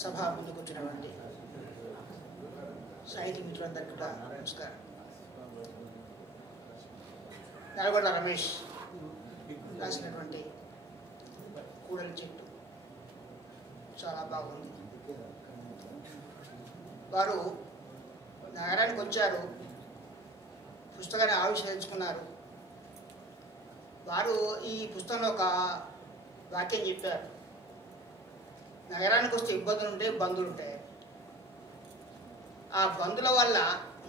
సభ ముందుకు వచ్చినటువంటి సాహితీ మిత్రులందరికీ కూడా నమస్కారం. నల్గొండ రమేష్ రాసినటువంటి కూడలి చెట్టు చాలా బాగుంది. వారు నగరానికి వచ్చారు, పుస్తకాన్ని ఆవిష్కరించుకున్నారు. వారు ఈ పుస్తకంలో ఒక వాక్యం చెప్పారు, నగరానికి వస్తే ఇబ్బందులు ఉంటాయి, బంధువులు ఉంటాయి. ఆ బంధుల వల్ల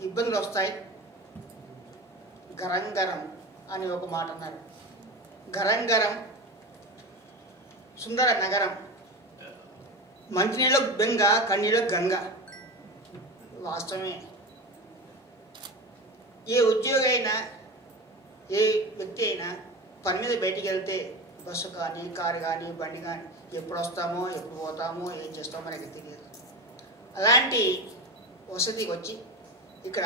ఇబ్బందులు వస్తాయి. గరం గరం అని ఒక మాట అన్నారు. గరం గరం సుందర నగరం, మంచినీళ్ళ బెంగ, కన్నీళ్ళ గంగ. వాస్తవమే. ఏ ఉద్యోగి అయినా, ఏ వ్యక్తి అయినా పని మీద బయటికి వెళ్తే బస్సు కానీ, కారు కానీ, బండి కానీ ఎప్పుడు వస్తామో, ఎప్పుడు పోతామో, ఏం చేస్తామో మనకి తెలియదు. అలాంటి వసతికి వచ్చి ఇక్కడ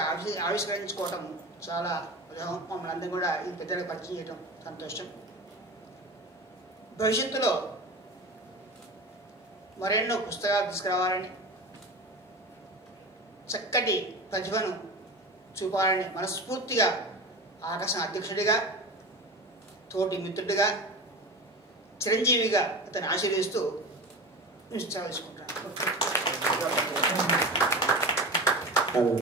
ఆవిష్కరించుకోవటం చాలా ఉదాహరణ. మమ్మల్ని అందరూ కూడా ఈ పెద్దలకు పరిచయం చేయడం సంతోషం. భవిష్యత్తులో మరెన్నో పుస్తకాలు తీసుకురావాలని, చక్కటి ప్రతిభను చూపాలని మనస్ఫూర్తిగా ఆకాశం అధ్యక్షుడిగా, తోటి మిత్రుడిగా, చిరంజీవిగా అతను ఆశీర్వదిస్తూ సెలవు తీసుకుంటాను.